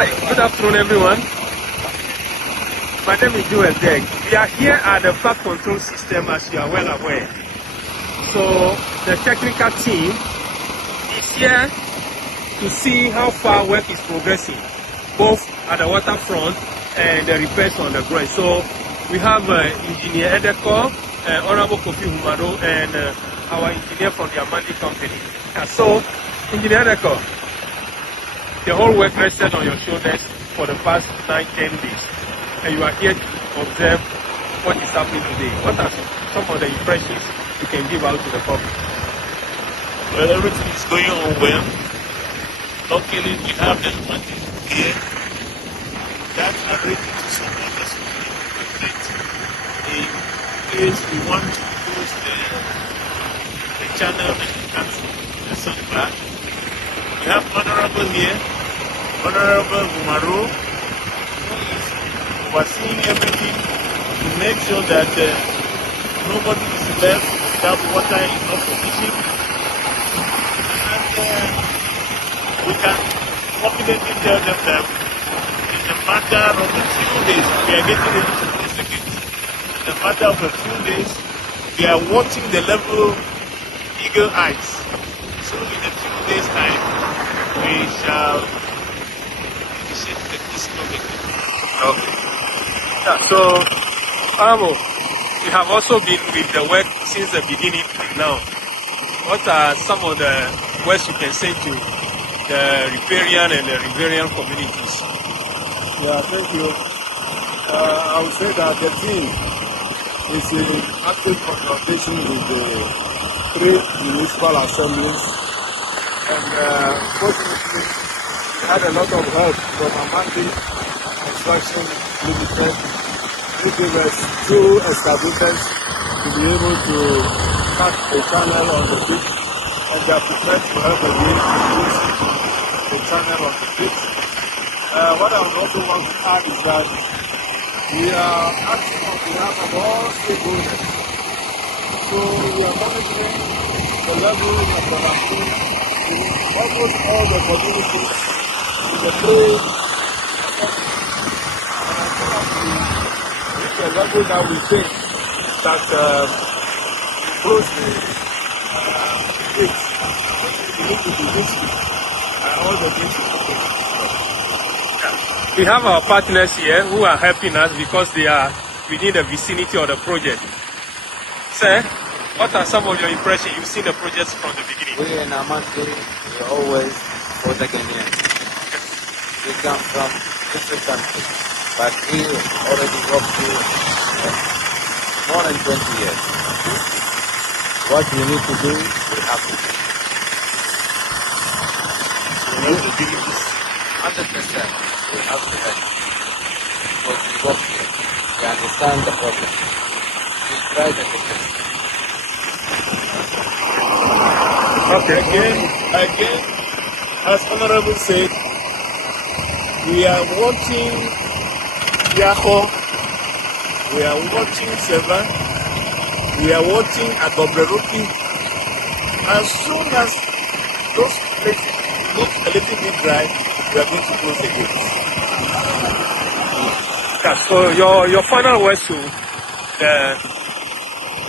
Hi, good afternoon everyone. My name is Joel Deg. We are here at the flood control system, as you are well aware. So the technical team is here to see how far work is progressing, both at the waterfront and the repairs on the ground. So we have Engineer Edeko, Honorable Kofi Humado, and our engineer from the Amandi company. So, Engineer Edeko, the whole work rested on your shoulders for the past 9-10 days, and you are here to observe what is happening today. What are some of the impressions you can give out to the public? Well, everything is going on well. Luckily, we have the advantage here. That everything to support us in case we want to close the channel and the sunback. We have Honorable here, Honorable Umaro, who is overseeing everything to make sure that nobody is left without water enough for fishing. And we can confidently tell them that in a matter of a few days, we are getting ready to close the gate. In a matter of a few days, we are watching the level eagle eyes. So in a few days' time, we shall initiate the closing of the gate. Okay. Yeah, so, Honorable, you have also been with the work since the beginning and now. What are some of the words you can say to the riparian and the riverian communities? Yeah, thank you. I would say that the team is in active consultation with the 3 municipal assemblies, and fortunately we had a lot of help from Amandi Construction Limited, who gave us 2 excavators to be able to cut a channel on the beach, and they are prepared to help again to use the channel on the beach. What I would also want to add is that we are acting on behalf of all stakeholders. So we are monitoring the level of production in almost all the communities in the trade. And I think that we reach a level that we think that close the gates. We need to be reached and all the gates is okay. We have our partners here who are helping us because they are within the vicinity of the project. Sir, what are some of your impressions? You've seen the projects from the beginning. We in Amandi, we always for the Kenyans. We come from different countries, but we already work through more than 20 years. What we need to do, we have to do. We need to do this 100%. We have to help. Because we work here. We understand the problem. We try to take it. Okay. Again, as Honorable said, we are watching Yako, we are watching Seva, we are watching Agobreruki. As soon as those places look a little bit dry, we are going to close the gates. Yeah, so your final words to the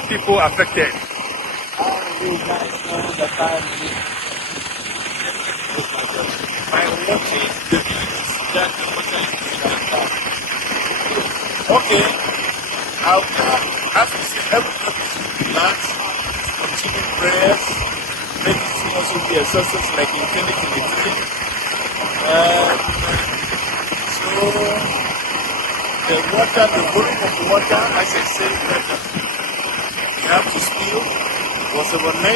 people affected. You guys know the time By watching the villages that the water is okay, I'll come after see everybody should relax, continue prayers, medicine also be a sources like infinity in the team. So the water, the volume of water, as I said, that we have to spill was about 96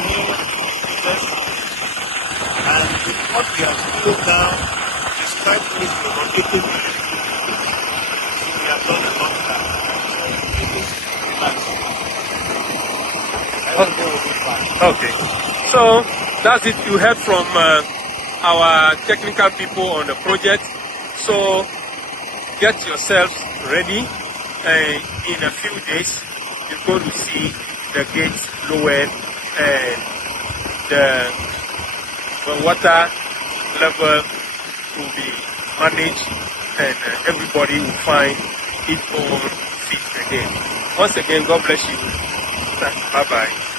million liters, and with what we have spilled now is quite close to about 80 million liters. So we have done a lot of that. So it is relax. Everything will be fine. Okay. So that's it. You heard from our technical people on the project. So get yourselves ready. In a few days, you're going to see the gates lowered and the water level will be manage, and everybody will find its own feet again. Once again, God bless you. Bye-bye.